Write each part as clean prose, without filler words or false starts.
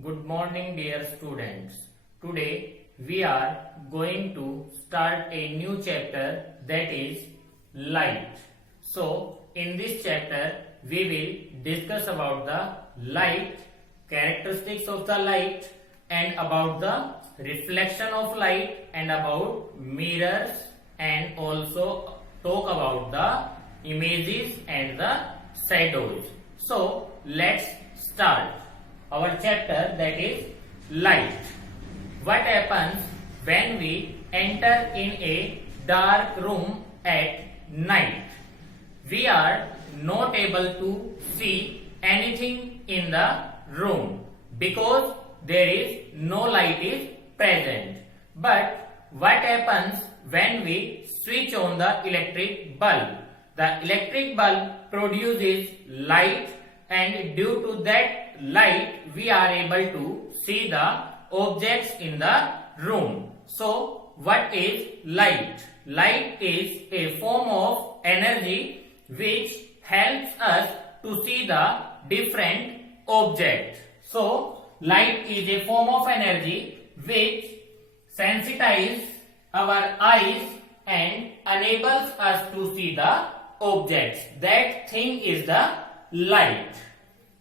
Good morning, dear students. Today we are going to start a new chapter, that is light. So, in this chapter we will discuss about the light, characteristics of the light, and about the reflection of light, and about mirrors, and also talk about the images and the shadows. So, let's start our chapter, that is light. What happens when we enter in a dark room at night? We are not able to see anything in the room because there is no light is present. But what happens when we switch on the electric bulb? The electric bulb produces light, and due to that light we are able to see the objects in the room. So what is light? Light is a form of energy which helps us to see the different objects. So light is a form of energy which sensitizes our eyes and enables us to see the objects. That thing is the light.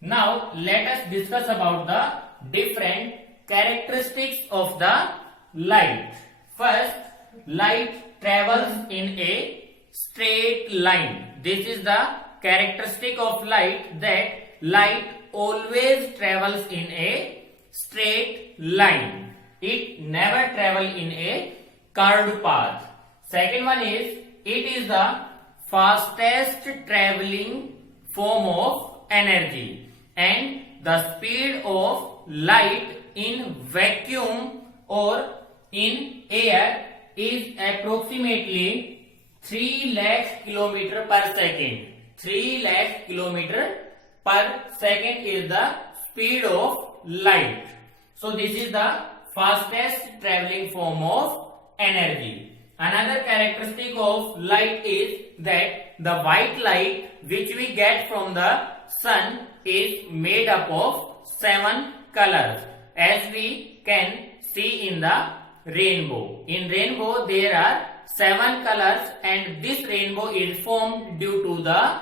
Now let us discuss about the different characteristics of the light. First, light travels in a straight line. This is the characteristic of light, that light always travels in a straight line. It never travels in a curved path. Second one is, it is the fastest traveling form of energy, and the speed of light in vacuum or in air is approximately 3 lakh km per second. 3 lakh km per second is the speed of light. So this is the fastest traveling form of energy. Another characteristic of light is that the white light which we get from the sun is made up of 7 colors, as we can see in the rainbow. In rainbow there are 7 colors, and this rainbow is formed due to the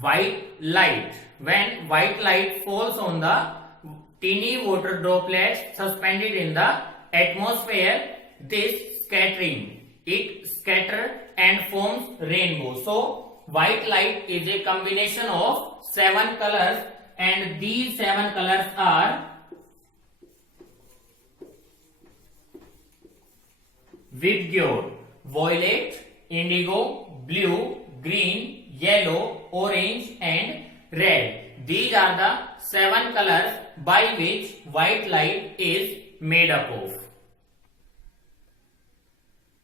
white light. When white light falls on the teeny water droplets suspended in the atmosphere, this scattering, it scatters and forms rainbow. So white light is a combination of 7 colors, and these 7 colors are Vibrant: violet, indigo, blue, green, yellow, orange and red. These are the 7 colors by which white light is made up of.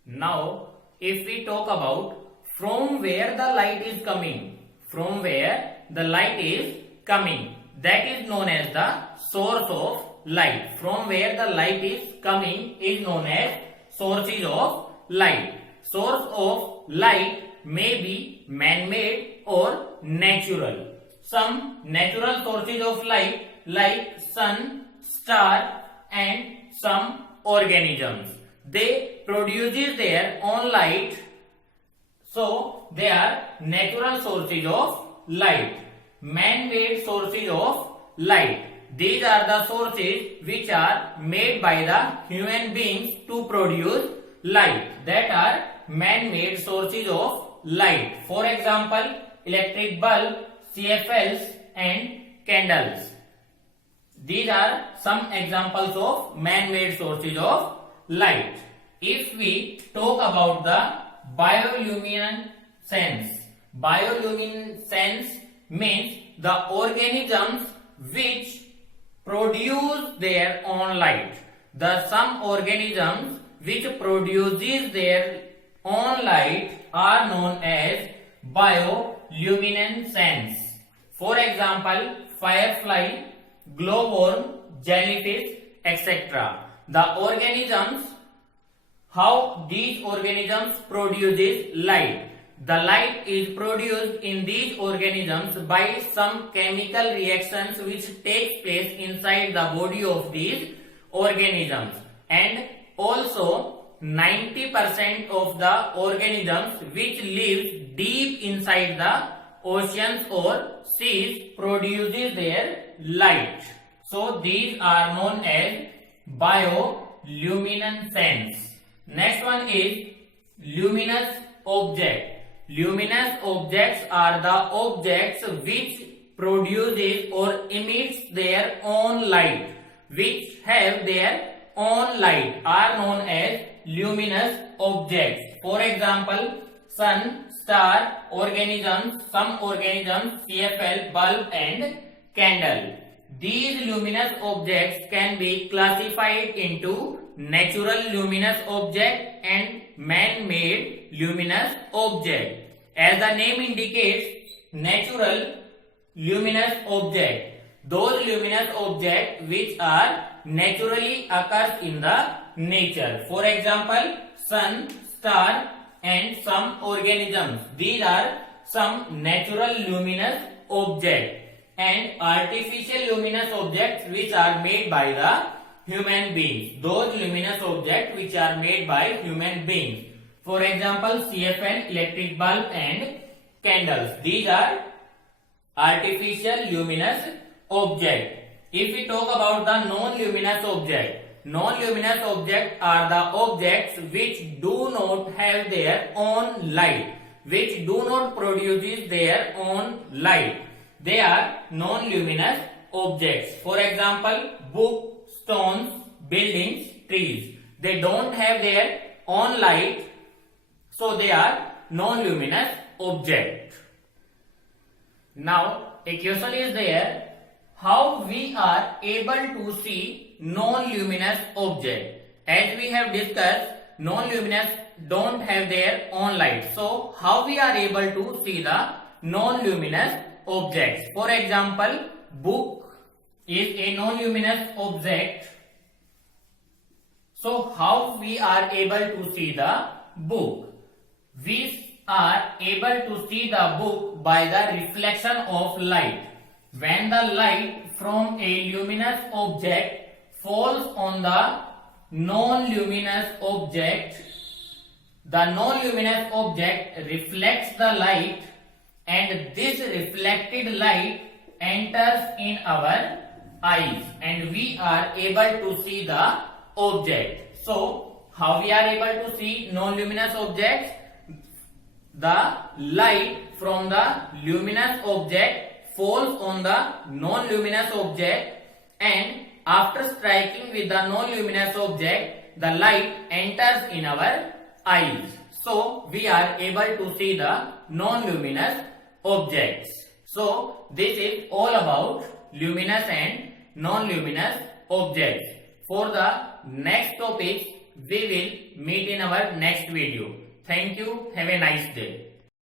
Now, if we talk about from where the light is coming, from where the light is coming, that is known as the source of light. From where the light is coming is known as sources of light. Source of light may be man-made or natural. Some natural sources of light like sun, star and some organisms, they produce their own light. So they are natural sources of light. Man-made sources of light, these are the sources which are made by the human beings to produce light. That are man-made sources of light. For example, electric bulb, CFLs and candles. These are some examples of man-made sources of light. If we talk about the bioluminescence, bioluminescence means the organisms which produce their own light. Some organisms which produces their own light are known as bioluminescence. For example, firefly, glowworm, jellyfish, etc. The organisms, how these organisms produces light? the light is produced in these organisms by some chemical reactions which takes place inside the body of these organisms, and also 90% of the organisms which live deep inside the oceans or seas produces their light. So these are known as bioluminescence. Next one is luminous object. Luminous objects are the objects which produces or emits their own light, which have their own light, are known as luminous objects. For example, sun, star, organisms, some organisms, CFL, bulb and candle. These luminous objects can be classified into natural luminous object and man-made luminous object. As the name indicates, natural luminous object, those luminous objects which are naturally occurs in the nature. For example, sun, star and some organisms. These are some natural luminous objects, and artificial luminous objects which are made by the human beings. Those luminous objects which are made by human beings. For example, CFN, electric bulb and candles. These are artificial luminous objects. If we talk about the non-luminous object, non-luminous objects are the objects which do not have their own light, which do not produce their own light. They are non-luminous objects. For example, book, stones, buildings, trees. They don't have their own light, so they are non-luminous objects. Now, a question is there, how we are able to see non-luminous object. As we have discussed, non-luminous don't have their own light. So, how we are able to see the non-luminous objects? For example, book is a non-luminous object. So, how we are able to see the book? We are able to see the book by the reflection of light. When the light from a luminous object falls on the non-luminous object, the non-luminous object reflects the light, and this reflected light enters in our eyes and we are able to see the object. So, how we are able to see non-luminous objects? The light from the luminous object falls on the non-luminous object, and after striking with the non-luminous object, the light enters in our eyes. So, we are able to see the non-luminous objects. So, this is all about luminous and non-luminous objects. For the next topics, we will meet in our next video. Thank you. Have a nice day.